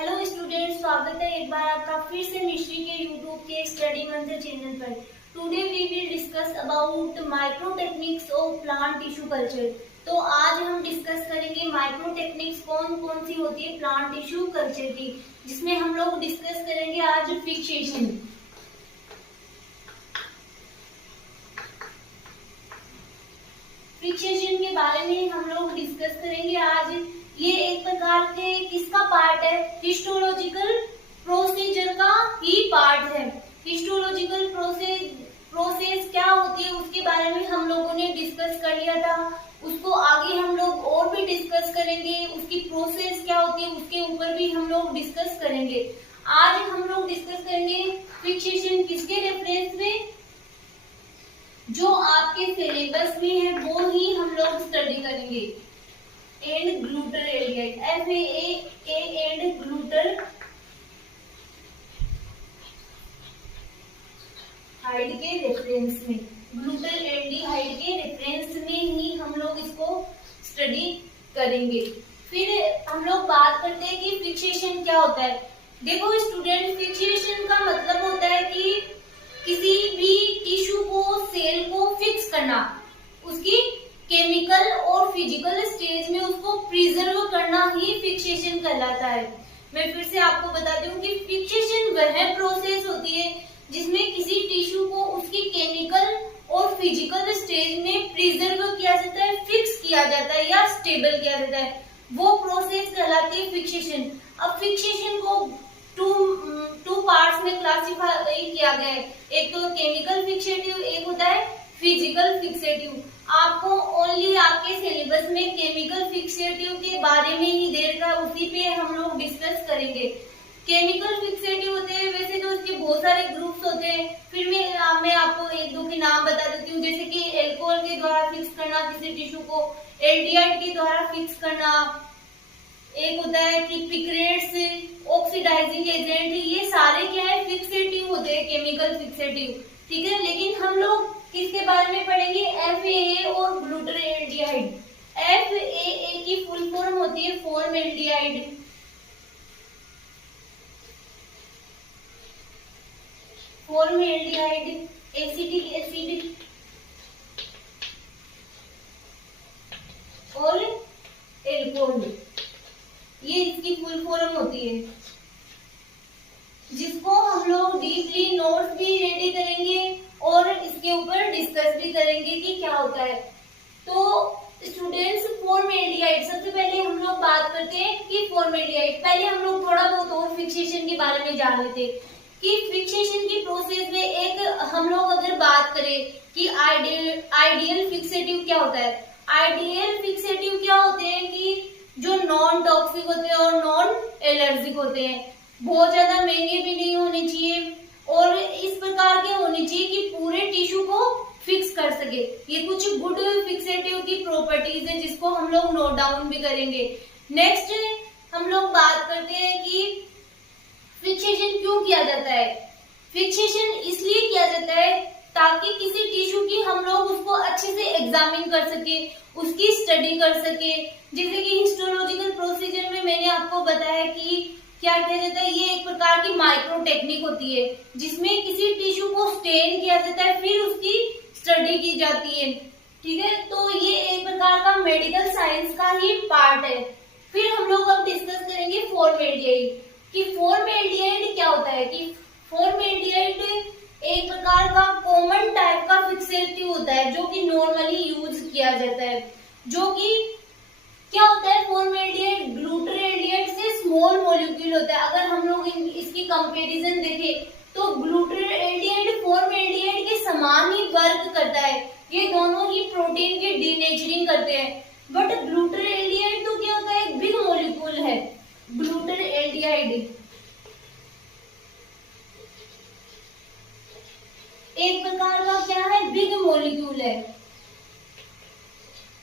Hello students, स्वागत है एक बार आपका फिर से मिश्री के यूट्यूब के स्टडी मंत्र चैनल पर। Today we will discuss about micro techniques of plant tissue culture. तो आज हम डिस्कस करेंगे माइक्रो टेक्निक्स कौन कौन सी होती है प्लांट टिश्यू कल्चर की, जिसमें हम लोग डिस्कस करेंगे आज फिक्सेशन। फिक्सेशन के बारे में हम लोग डिस्कस करेंगे आज। ये एक प्रकार के किसका पार्ट है? हिस्टोलॉजिकल प्रोसीजर का ही पार्ट है। हिस्टोलॉजिकल प्रोसेस क्या होती है उसके बारे में हम लोगों ने डिस्कस कर लिया था। उसको आगे हम लोग और भी डिस्कस करेंगे। उसकी प्रोसेस क्या होती है उसके ऊपर भी हम लोग डिस्कस करेंगे। आज हम लोग डिस्कस करेंगे फिक्सेशन किसके रेफरेंस में? जो आपके सिलेबस में है वो ही हम लोग स्टडी करेंगे। And glutaraldehyde, FAA and glutaraldehyde के रेफरेंस में, ग्लूटर एल्डिहाइड के रेफरेंस में ही हम लोग इसको स्टडी करेंगे। फिर हम लोग बात करते हैं कि फिक्सेशन क्या होता है। देखो स्टूडेंट, फिक्सेशन का मतलब होता है कि किसी भी टिश्यू को, सेल को फिक्स करना, उसकी केमिकल और फिजिकल स्टेज में उसको प्रिजर्व करना ही फिक्सेशन कहलाता है। मैं फिर से आपको बताती हूँ कि फिक्सेशन वह प्रोसेस होती है जिसमें किसी टिश्यू को उसकी केमिकल और फिजिकल स्टेज में प्रिजर्व किया जाता है, फिक्स किया जाता है या स्टेबल किया जाता है, वो प्रोसेस कहलाती है फिक्सेशन। अब फिक्सेशन को टू पार्ट्स में क्लासिफाई किया गया है। एक तो केमिकल फिक्सेटिव, एक होता है फिजिकल फिक्सेटिव। आपको ओनली आपके सिलेबस में केमिकल फिक्सेटिव के बारे में ही दे रखा, उसी पे हम लोग डिस्कस करेंगे। केमिकल फिक्सेटिव होते हैं, वैसे तो उसके बहुत सारे ग्रुप्स होते हैं। फिर मैं आपको एक दो के नाम बता देती हूँ, जैसे कि एल्कोहल के द्वारा फिक्स करना किसी टिश्यू को, एल्डिहाइड के द्वारा फिक्स करना, एक होता है कि पिक्रेट्स, ऑक्सीडाइजिंग एजेंट, ये सारे क्या है फिक्सेटिव होते हैं, केमिकल फिक्सेटिव। ठीक है, लेकिन हम लोग किसके बारे में पढ़ेंगे? FAA और ग्लूटर एल्डिहाइड। FAA की फुल फॉर्म होती है फॉर्मल्डिहाइड। फॉर्मल्डिहाइड एसिटिक एसिड और एल्कोहल, ये इसकी फुल फॉर्म होती है, जिसको हम लोग डीपली नोट्स भी रेडी करेंगे और इसके ऊपर डिस्कस भी करेंगे कि क्या होता है। तो स्टूडेंट्स, फॉर्मल्डिहाइड, सबसे पहले हम लोग बात करते हैं कि फॉर्मल्डिहाइड, पहले हम लोग थोड़ा बहुत और फिक्सेशन के बारे में जान लेते हैं कि फिक्सेशन की प्रोसेस में एक हम लोग अगर बात करें कि आइडियल फिक्सेटिव क्या होता है। आइडियल फिक्सेटिव क्या होते हैं कि जो नॉन टॉक्सिक होते हैं और नॉन एलर्जिक होते हैं, बहुत ज्यादा महंगे भी नहीं होने चाहिए और इस प्रकार के होने चाहिए कि पूरे टिश्यू को फिक्स कर सके। ये कुछ गुड फिक्सेटिव की प्रॉपर्टीज है जिसको हम लोग नोट डाउन भी करेंगे। नेक्स्ट हम लोग बात करते हैं कि फिक्सेशन क्यों किया जाता है। फिक्सेशन इसलिए किया जाता है ताकि किसी टिश्यू की हम लोग उसको अच्छे से एग्जामिन कर सके, उसकी स्टडी कर सके। जैसे कि हिस्टोलॉजिकल प्रोसीजर में मैंने आपको बताया कि क्या किया जाता है, ये एक प्रकार की माइक्रो टेक्निक होती है जिसमें किसी टिश्यू को स्टेन किया जाता है, फिर उसकी स्टडी की जाती है। ठीक है, तो ये एक प्रकार का मेडिकल साइंस का ही पार्ट है। फिर हम लोग अब डिस्कस करेंगे फॉर्मल्डिहाइड कि फॉर्मल्डिहाइड क्या होता है। कि फॉर्मल्डिहाइड एक प्रकार का कॉमन टाइप का फिक्सेटिव होता है जो कि नॉर्मली यूज किया जाता है। जो कि क्या होता है, फॉर्मल्डिहाइड ग्लूटर एल्डिहाइड से स्मॉल मॉलिक्यूल होता है। अगर हम लोग इसकी कंपैरिजन देखें तो ग्लूटर एल्डिहाइड फॉर्मल्डिहाइड के समान ही वर्क करता है, ये दोनों ही प्रोटीन की डीनेचरिंग करते हैं। बट ग्लूटर एल्डिहाइड तो क्या होता है, एक बिग मॉलिक्यूल है। ग्लूटर एल्डिहाइड एक प्रकार का क्या है, बिग मॉलिक्यूल है।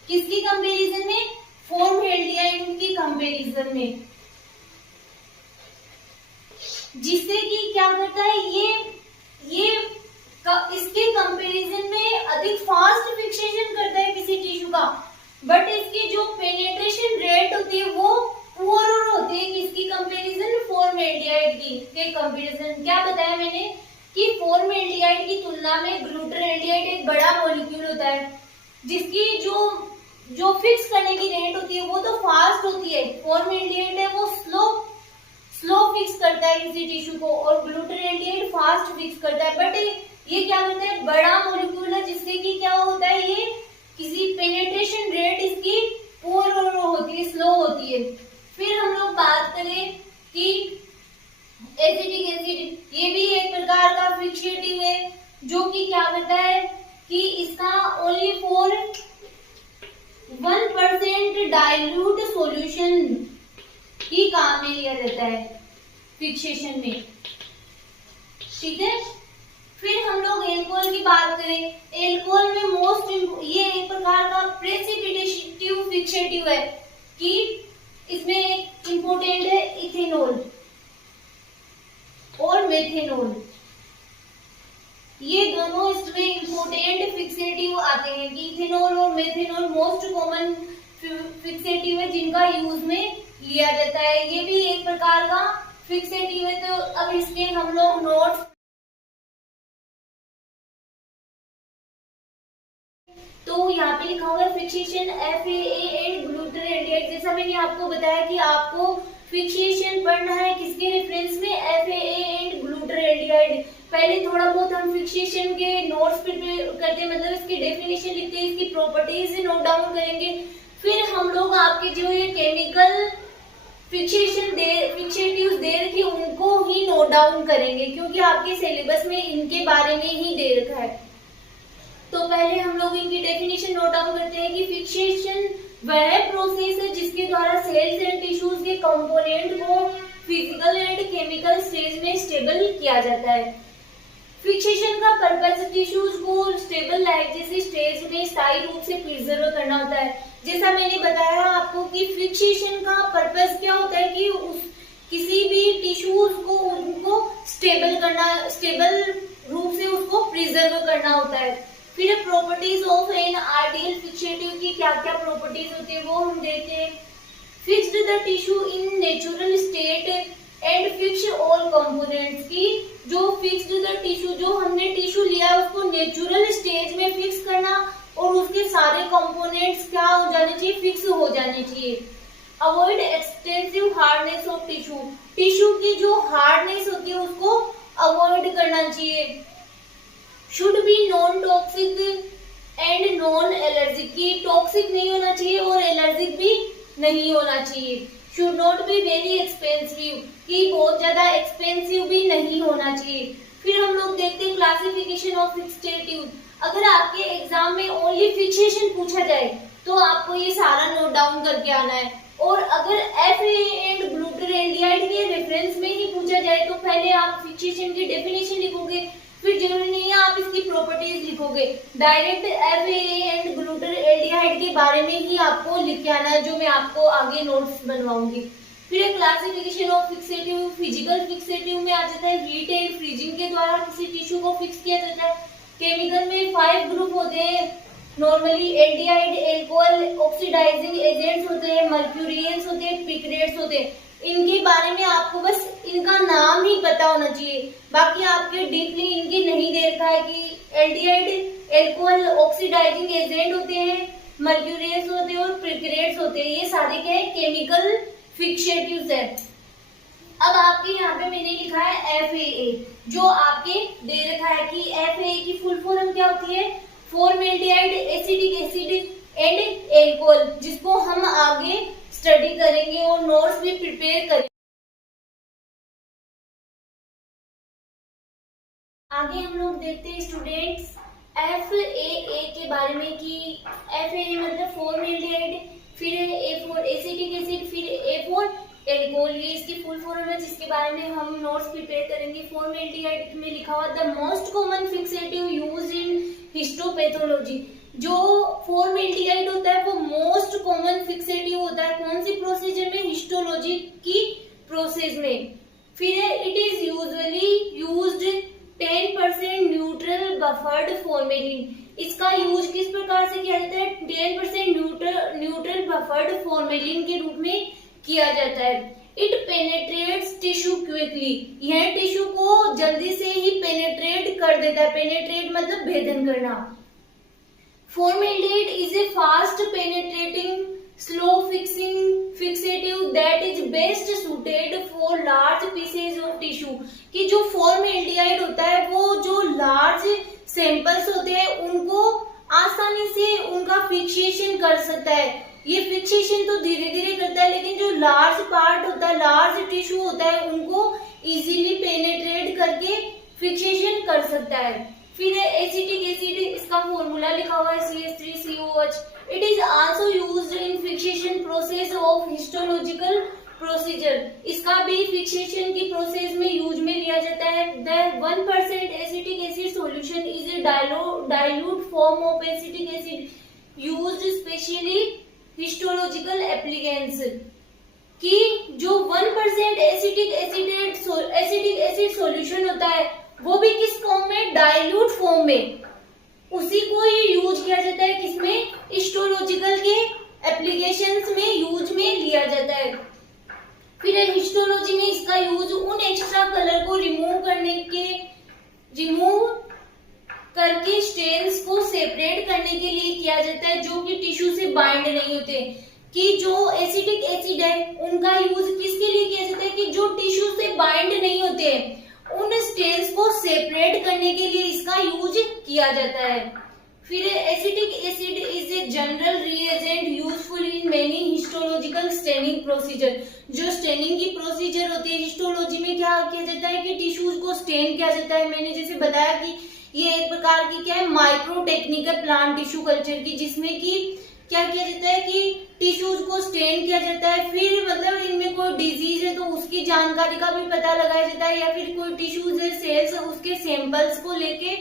किसकी कंपैरिजन में? फॉर्मल्डिहाइड की कंपैरिजन में। जिससे कि क्या करता है, ये इसके कंपैरिजन में अधिक फास्ट फिक्सेशन करता है किसी टिश्यू का, बट इसकी जो पेनिट्रेशन रेट होती है वो पुअर होती होती है किसकी कंपैरिजन, फॉर्मेल्डिहाइड की के कंपैरिजन। क्या बताया मैंने कि फॉर्मेल्डिहाइड की तुलना में ग्लूटाल्डिहाइड एक बड़ा मॉलिक्यूल होता है जिसकी जो फिक्स करने की रेट होती है वो तो फास्ट होती है। फॉर्मेल्डिहाइड है वो स्लो फिक्स करता है किसी टिश्यू को, और ग्लूटाल्डिहाइड फास्ट फिक्स करता है। बट ये क्या करता है, बड़ा मॉलिक्यूल है जिससे कि क्या होता है, ये किसी पेनिट्रेशन रेट इसकी पोर होती है, स्लो होती है। फिर हम लोग बात करें कि एसिटिक एसिड, ये भी एक प्रकार का फिक्सेटिव है जो कि क्या करता है कि इसका ओनली फॉर 1% डाइल्यूट सॉल्यूशन ही काम में लिया जाता है फिक्सेशन में, ठीक है। फिर हम लोग एल्कोहल की बात करें, एल्कोहल में ये एक प्रकार का प्रेसिपिटेटिव फिक्सेटिव है कि इसमें एक इम्पोर्टेंट है इथेनॉल और मेथेनॉल, ये दोनों इसमें इम्पोर्टेंट फिक्सेटिव आते हैं कि इथेनॉल और मेथेनॉल मोस्ट कॉमन फिक्सेटिव है जिनका यूज में लिया जाता है। ये भी एक प्रकार का फिक्सेटिव है। तो अब इसके हम लोग नोट्स, तो यहाँ पे लिखा हुआ है फिक्सेशन FAA एंड ग्लूटाल्डिहाइड। जैसा मैंने आपको बताया कि आपको फिक्सेशन पढ़ना है किसके रेफरेंस में, FAA एंड ग्लूटाल्डिहाइड। पहले थोड़ा बहुत हम फिक्सेशन के नोट्स प्रिपेयर करते हैं, मतलब इसकी डेफिनेशन लिखते हैं, इसकी प्रॉपर्टीज नोट डाउन करेंगे। फिर हम लोग आपके जो ये केमिकल फिक्सेटिव्स दे रखी उनको ही नोट डाउन करेंगे क्योंकि आपके सिलेबस में इनके बारे में ही दे रखा है। तो पहले हम लोग इनकी डेफिनेशन नोट डाउन करते हैं कि फिक्सेशन वह प्रोसेस है जिसके द्वारा सेल्स एंड टिश्यूज के कंपोनेंट को फिजिकल एंड केमिकल स्टेज में स्टेबल किया जाता है। फिक्सेशन का पर्पस टिश्यूज को स्टेबल लाइक जैसे स्टेज में स्थायी रूप से प्रिजर्व करना होता है। जैसा मैंने बताया आपको कि फिक्सेशन का पर्पस क्या होता है कि किसी भी टिश्यूज को उनको स्टेबल रूप से उसको प्रिजर्व करना होता है। फिर properties of an ideal fixative की क्या क्या प्रॉपर्टीज होती है वो हम देखते हैं। Fixed the tissue in natural state and fix all components की, जो फिक्स्ड द टिश्यू, जो हमने टिश्यू लिया उसको नेचुरल स्टेज में फिक्स करना और उसके सारे कंपोनेंट्स क्या हो जाने चाहिए, फिक्स हो जाने चाहिए। Avoid extensive hardness of tissue, tissue की जो हार्डनेस होती है उसको अवॉइड करना चाहिए। Should be non toxic and non allergic, की टॉक्सिक नहीं होना चाहिए और एलर्जिक भी नहीं होना चाहिए। Should not be very expensive, की बहुत ज्यादा एक्सपेंसिव भी नहीं होना चाहिए। फिर हम लोग देखते हैं क्लासिफिकेशन ऑफ फिक्सेटिव। अगर आपके एग्जाम में ओनली फिक्सेशन पूछा जाए तो आपको ये सारा नोट डाउन करके आना है, और अगर FAA एंड ग्लूटाल्डिहाइड के रेफरेंस में ही पूछा जाए तो पहले आप फिक्सेशन की डेफिनेशन लिखोगे, फिर जरूरी नहीं है आप इसकी प्रॉपर्टीज लिखोगे, डायरेक्ट FAA एंड ग्लूटाल्डिहाइड के बारे में ही आपको लिख के आना है जो मैं आपको आगे नोट्स बनवाऊंगी। फिर classification of fixative, physical fixative में आ जाता है हीट एंड फ्रीजिंग के द्वारा किसी टिश्यू को फिक्स किया जाता है। केमिकल में 5 ग्रुप होते हैं normally, aldehyde, alcohol, oxidising agents होते हैं, मर्क्यूरियंस होते हैं, पिक्रेट्स होते हैं। इनके बारे में आपको बस इनका नाम ही पता होना चाहिए, बाकी आपके डीपली इनकी नहीं दे रखा है कि एल्डिहाइड, एल्कोहल, ऑक्सीडाइजिंग एजेंट होते हैं, मर्क्यूरियंस होते हैं और पिक्रेट्स होते हैं। ये सारे क्या है, केमिकल फिक्सेटिव्स है। अब आपके यहाँ पे मैंने लिखा है FAA, जो आपके दे रखा है कि FAA की फुल फॉर्म क्या होती है, formaldehyde acetic acid and alcohol, जिसको हम आगे स्टडी करेंगे और नोट्स भी प्रिपेयर करेंगे। आगे हम लोग देखते हैं स्टूडेंट्स FAA के बारे में कि FAA मतलब फॉर्मेल्डिहाइड, फिर A4 एसिटिक एसिड, फिर A4 एल्कोहल, ये इसकी फुल फॉर्म है जिसके बारे में हम नोट्स प्रिपेयर करेंगे। फॉर्मेल्डिहाइड में लिखा हुआ the most common fixative used in histopathology, जो फॉर्मेल्डिहाइड होता है वो मोस्ट कॉमन फिक्सेटिव होता है कौन सी प्रोसीजर में, हिस्टोलॉजी की प्रोसेस में। फिर it is usually used 10% neutral buffered formalin, इसका यूज किस प्रकार से किया जाता है, 10% न्यूट्रल बफर्ड फॉर्मेलिन के रूप में किया जाता है। इट पेनेट्रेट्स टिश्यू क्विकली, यह टिश्यू को जल्दी से ही पेनेट्रेट कर देता है। पेनेट्रेट मतलब भेदन करना। Formaldehyde is a fast penetrating slow fixative that is best suited for large pieces of tissue, कि जो फॉर्मेल्डिहाइड होता है वो जो लार्ज सैंपल्स होते हैं उनको आसानी से उनका फिक्सेशन कर सकता है। ये फिक्सेशन तो धीरे धीरे करता है, लेकिन जो लार्ज पार्ट होता है, लार्ज टिश्यू होता है, उनको इजीली पेनेट्रेट करके फिक्सेशन कर सकता है। फिर एसिटिक एसिड, इसका फॉर्मूला लिखा हुआ है CH3COH। It is also used in fixation process of histological procedure, इसका भी फिक्सेशन की प्रोसेस में यूज में लिया जाता है। The 1% acetic acid solution is a dilute form of acetic acid used specially histological applications, कि जो 1% एसिटिक एसिड सॉल्यूशन होता है वो भी किस फॉर्म में, डाइल्यूट फॉर्म में, उसी को ये यूज किया जाता है किसमें, हिस्टोलॉजिकल के एप्लीकेशंस में यूज में लिया जाता है। फिर हिस्टोलॉजी में इसका यूज उन एक्स्ट्रा कलर को रिमूव करके स्टेन्स को सेपरेट करने के लिए किया जाता है, जो कि टिश्यू से बाइंड नहीं होते। कि जो एसिटिक एसिड है उनका यूज किसके लिए किया जाता है, कि जो टिश्यू से बाइंड नहीं होते उन स्टेन्स को सेपरेट करने के लिए इसका यूज किया जाता है। फिर acetic acid is a general reagent useful in many histological staining procedure, जो स्टेनिंग की प्रोसीजर होती है हिस्टोलॉजी में क्या किया जाता है कि टिश्यूज को स्टेन किया जाता है। मैंने जैसे बताया कि ये एक प्रकार की क्या है, micro technical plant tissue culture की, जिसमें कि क्या किया जाता है कि टिश्यूज को स्टेन किया जाता है। फिर मतलब इनमें कोई डिजीज है तो उसकी जानकारी का भी पता लगाया जाता है, या फिर कोई टिश्यूज है, सेल्स है, उसके सैंपल्स को लेके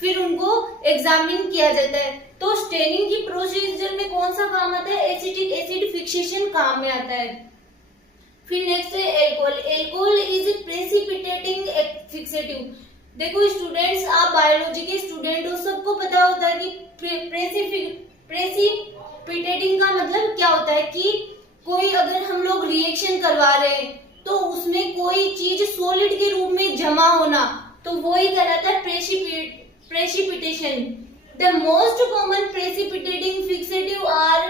फिर उनको एग्जामिन किया जाता है। तो स्टेनिंग की प्रोसीजर में कौन सा काम आता है, एसिटिक एसिड फिक्सेशन काम में आता है। फिर नेक्स्ट है alcohol. Alcohol is precipitating fixative. देखो स्टूडेंट्स, आप बायोलॉजी के स्टूडेंट हो, सबको पता होता है कि प्रेसिपिटेटिंग का मतलब क्या होता है, कि कोई अगर हम लोग रिएक्शन करवा रहे हैं तो उसमें कोई चीज सॉलिड के रूप में जमा होना, तो वो ही कहलाता है precipitation. The most common precipitating fixative are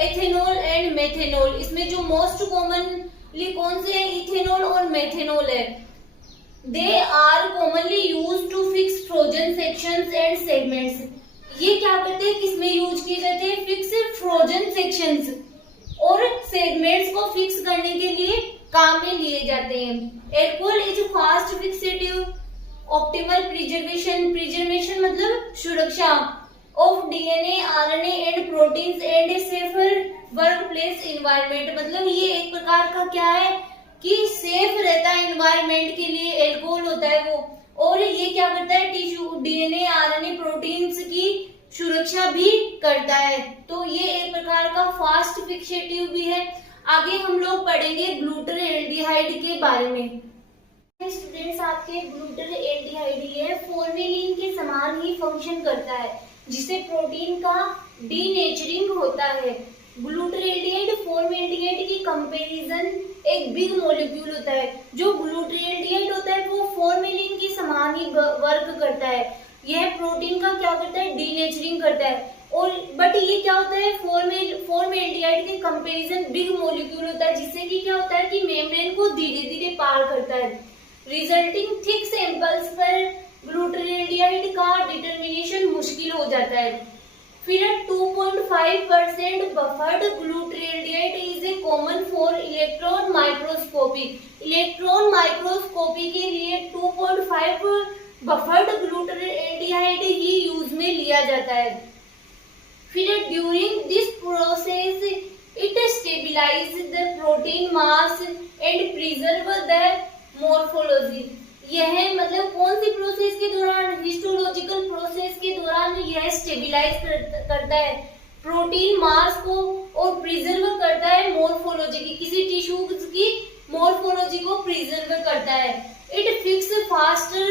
ethanol and methanol. इसमें जो मोस्ट कॉमनली कौन से है, इथेनॉल और मेथेनॉल है। They are commonly used to fix frozen sections and segments. ये क्या करते हैं, किसमें यूज किए जाते हैं, फिक्स फ्रोजन सेक्शंस और सेगमेंट्स को फिक्स करने के लिए काम में लिए जाते हैं। Alcohol is fast fixative, optimal preservation मतलब सुरक्षा of DNA, RNA and proteins and a safer workplace environment. मतलब ये एक प्रकार का क्या है कि सेफ रहता है एनवायरनमेंट के लिए, एल्कोहल होता है वो। और ये क्या करता है, टिश्यू, डीएनए, आरएनए, प्रोटीन्स की सुरक्षा भी करता है। तो ये एक प्रकार का फास्ट फिक्सेटिव भी है। आगे हम लोग पढ़ेंगे ग्लूटाल्डिहाइड के बारे में। स्टूडेंट्स, आपके ग्लूटाल्डिहाइड ये फॉर्मेलिन के समान ही फंक्शन करता है, जिससे प्रोटीन का डीनेचरिंग होता है। ग्लूटाल्डिहाइड फॉर्मेल्डिहाइड की कंपैरिजन एक बिग मॉलिक्यूल होता है। जो ग्लूटाल्डिहाइड होता है वो फॉर्मेलिन के समान ही वर्क करता है। यह प्रोटीन का क्या करता है, डीनेचरिंग करता है। और बट ये क्या होता है, फॉर्मेल्डिहाइड के कंपैरिजन बिग मॉलिक्यूल होता है, जिससे कि क्या होता है कि मेम्ब्रेन को धीरे धीरे पार करता है। रिजल्टिंग थिक सैंपल्स पर ग्लूटाल्डिहाइड का डिटर्मिनेशन मुश्किल हो जाता है। फिर 2.5% buffered ग्लूटाल्डिहाइड is a common for electron microscopy. Electron microscopy के लिए 2.5 बफर्ड ग्लूटाल्डिहाइड ही यूज में लिया जाता है। फिर during this process it stabilise the protein mass and preserve the morphology. यह मतलब कौन सी प्रोसेस के दौरान, हिस्टोलॉजिकल प्रोसेस के दौरान यह स्टेबलाइज करता है प्रोटीन मास को और प्रिजर्व करता है मॉर्फोलॉजी की, किसी टिश्यूज की मॉर्फोलॉजी को प्रिजर्व करता है। It fix faster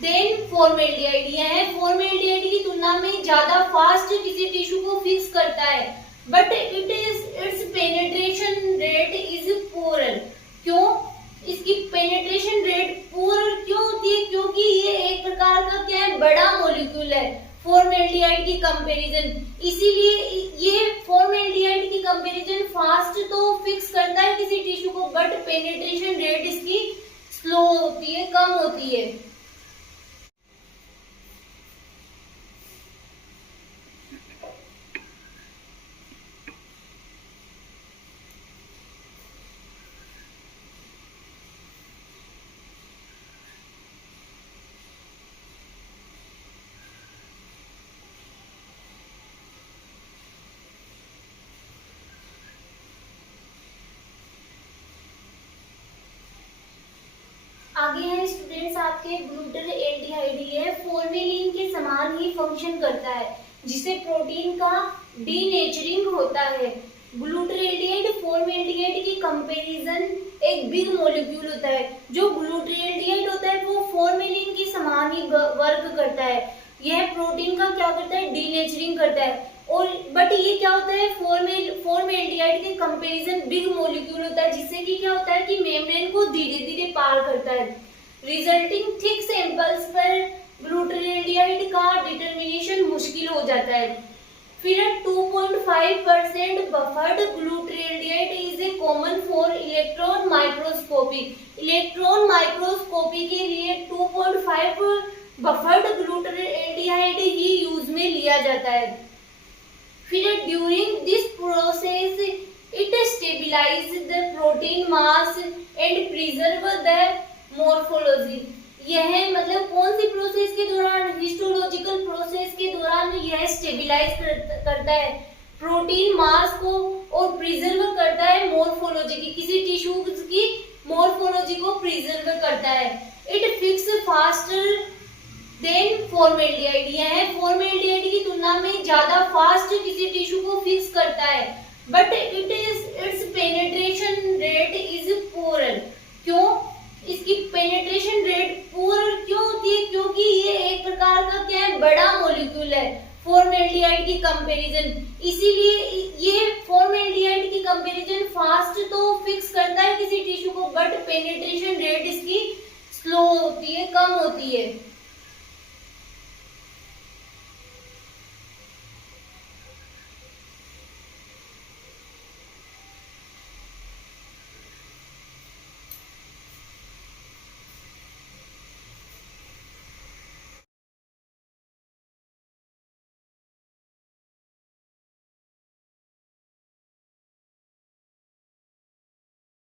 than formaldehyde. यह फॉर्मेल्डिहाइड की तुलना में ज्यादा फास्ट किसी टिश्यू को फिक्स करता है, but it's penetration rate is poor. Fix करता है किसी टिश्यू को, बट पेनिट्रेशन रेट इसकी स्लो होती है, कम होती है। आगे है स्टूडेंट्स आपके ग्लूटाल्डिहाइड, यह फॉर्मेलिन के समान ही फंक्शन करता है, जिससे प्रोटीन का डीनेचरिंग होता है। ग्लूटाल्डिहाइड फॉर्मेल्डिहाइड की कंपैरिजन एक बिग मॉलिक्यूल होता है। जो ग्लूटाल्डिहाइड होता है वो फॉर्मेलिन के समान ही वर्क करता है। यह प्रोटीन का क्या करता है, डीनेचरिंग करता है। और बट ये क्या होता है, फॉर्मेल्डिहाइड के कंपैरिजन बिग मॉलिक्यूल होता है, जिससे कि क्या होता है कि मेम्ब्रेन को धीरे धीरे पार करता है। रिजल्टिंग थिक सैंपल्स पर ग्लूटाल्डिहाइड का डिटर्मिनेशन मुश्किल हो जाता है। फिर 2.5% buffered ग्लूटाल्डिहाइड is a common for electron microscopy. Electron microscopy के लिए 2.5 बफर्ड ग्लूटाल्डिहाइड ही यूज में लिया जाता है। फिर during this process it stabilise the protein mass and preserve the morphology. यह मतलब कौन सी प्रोसेस के दौरान, हिस्टोलॉजिकल प्रोसेस के दौरान यह स्टेबिलाइज करता है प्रोटीन मास को और प्रिजर्व करता है मॉर्फोलॉजी की, किसी टिश्यू की मॉर्फोलॉजी को प्रिजर्व करता है। It fix faster than formaldehyde, यह फॉर्मेल्डिहाइड की तुलना में ज्यादा फास्ट किसी टिश्यू को फिक्स करता है। But it's penetration rate is poor. क्यों इसकी पेनिट्रेशन रेट पुअर क्यों होती है, क्योंकि ये एक प्रकार का क्या है, बड़ा मॉलिक्यूल है फॉर्मेल्डिहाइड की कंपैरिजन, इसीलिए ये फॉर्मेल्डिहाइड की कंपैरिजन फास्ट तो फिक्स करता है किसी टिश्यू को, बट पेनिट्रेशन रेट इसकी स्लो होती है, कम होती है।